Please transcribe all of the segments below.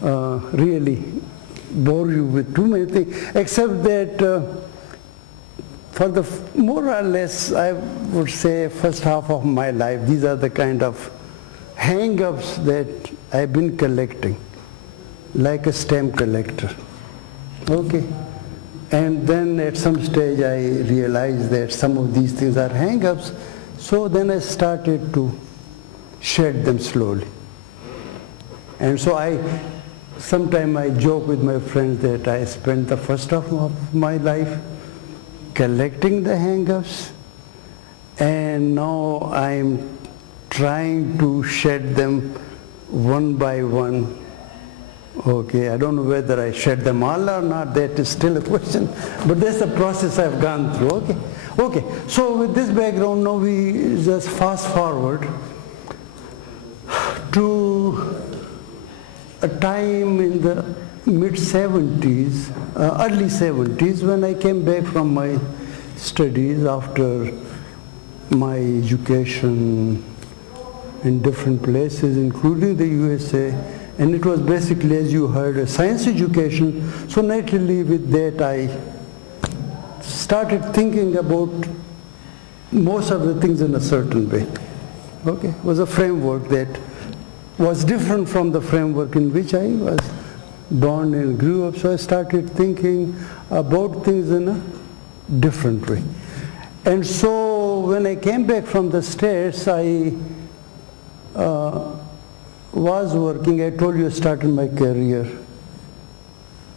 really bore you with too many things, except that for the more or less, I would say, first half of my life, these are the kind of hang-ups that I've been collecting, like a stamp collector. Okay. And then at some stage I realized that some of these things are hang-ups, so then I started to shed them slowly. And so sometimes I joke with my friends that I spent the first half of my life collecting the hang-ups, and now I'm trying to shed them one by one. Okay, I don't know whether I shed them all or not, that is still a question, but that's the process I've gone through. Okay, okay. So with this background, now we just fast forward to a time in the mid-70s, early 70s, when I came back from my studies after my education in different places, including the USA, and it was basically, as you heard, a science education. So naturally with that I started thinking about most of the things in a certain way. Okay, it was a framework that was different from the framework in which I was born and grew up, so I started thinking about things in a different way. And so when I came back from the States, I was working, I told you I started my career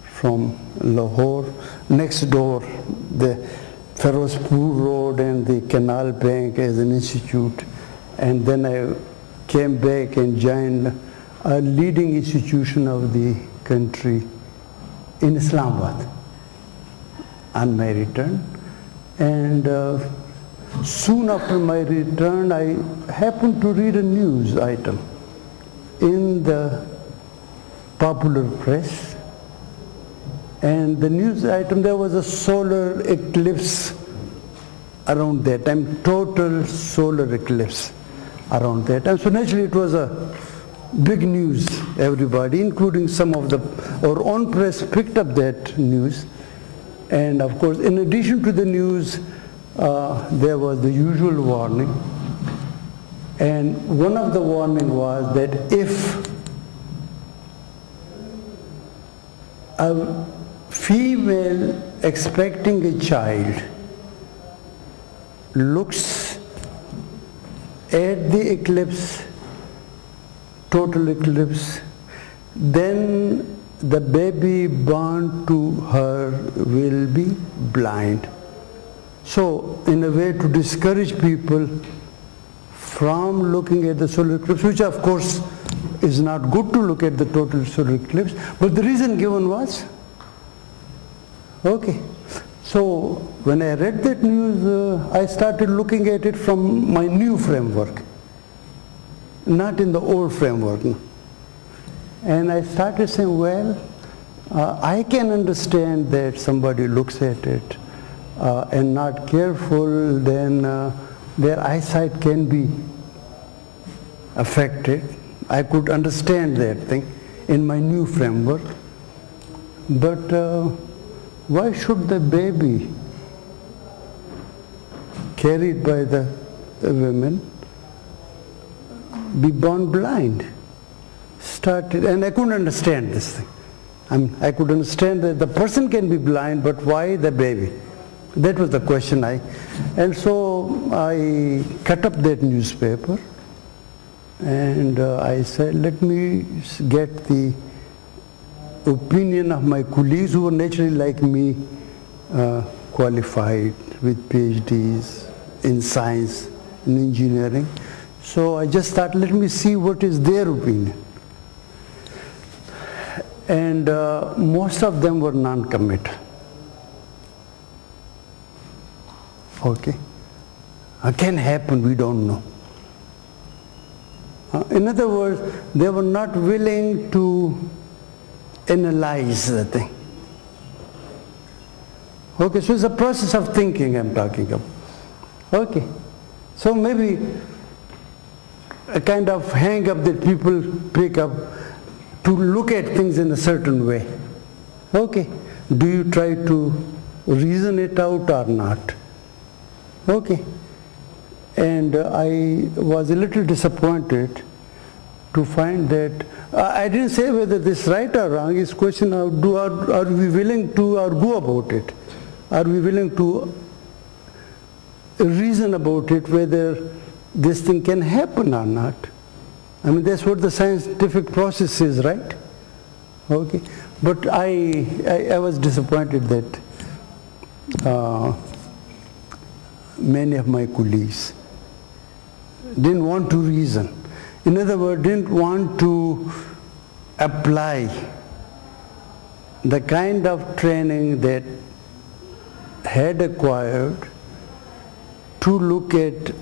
from Lahore, next door, the Ferozpur Road and the Canal Bank as an institute, and then I came back and joined a leading institution of the country in Islamabad on my return. And soon after my return, I happened to read a news item in the popular press, and the news item, there was a solar eclipse around that time, total solar eclipse around that time. So naturally it was a big news. Everybody, including some of our own press, picked up that news. And of course, in addition to the news, there was the usual warning. And one of the warning was that if a female expecting a child looks at the eclipse, total eclipse, then the baby born to her will be blind. So in a way to discourage people from looking at the solar eclipse, which of course is not good to look at the total solar eclipse, but the reason given was, okay. So when I read that news, I started looking at it from my new framework, not in the old framework. And I started saying, well, I can understand that somebody looks at it and not careful, then their eyesight can be affected. I could understand that thing in my new framework. But why should the baby carried by the women be born blind? And I couldn't understand this thing. I could understand that the person can be blind, but why the baby? That was the question and so I cut up that newspaper and I said, let me get the opinion of my colleagues who were naturally like me, qualified with PhDs in science and engineering. So I just thought, let me see what is their opinion. And most of them were non-committal. Okay. It can happen, we don't know. In other words, they were not willing to analyze the thing. Okay, so it's a process of thinking I'm talking about. Okay, so maybe a kind of hang-up that people pick up to look at things in a certain way. Okay, do you try to reason it out or not? Okay, and I was a little disappointed to find that, I didn't say whether this is right or wrong, it's a question of are we willing to go about it? Are we willing to reason about it, whether this thing can happen or not? I mean, that's what the scientific process is, right? Okay, but I was disappointed that many of my colleagues didn't want to reason. In other words, didn't want to apply the kind of training that had acquired to look at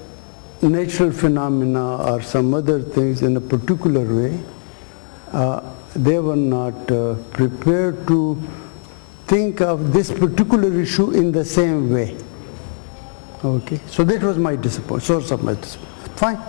natural phenomena or some other things in a particular way. They were not prepared to think of this particular issue in the same way. Okay, so that was my source of my disappointment. Fine.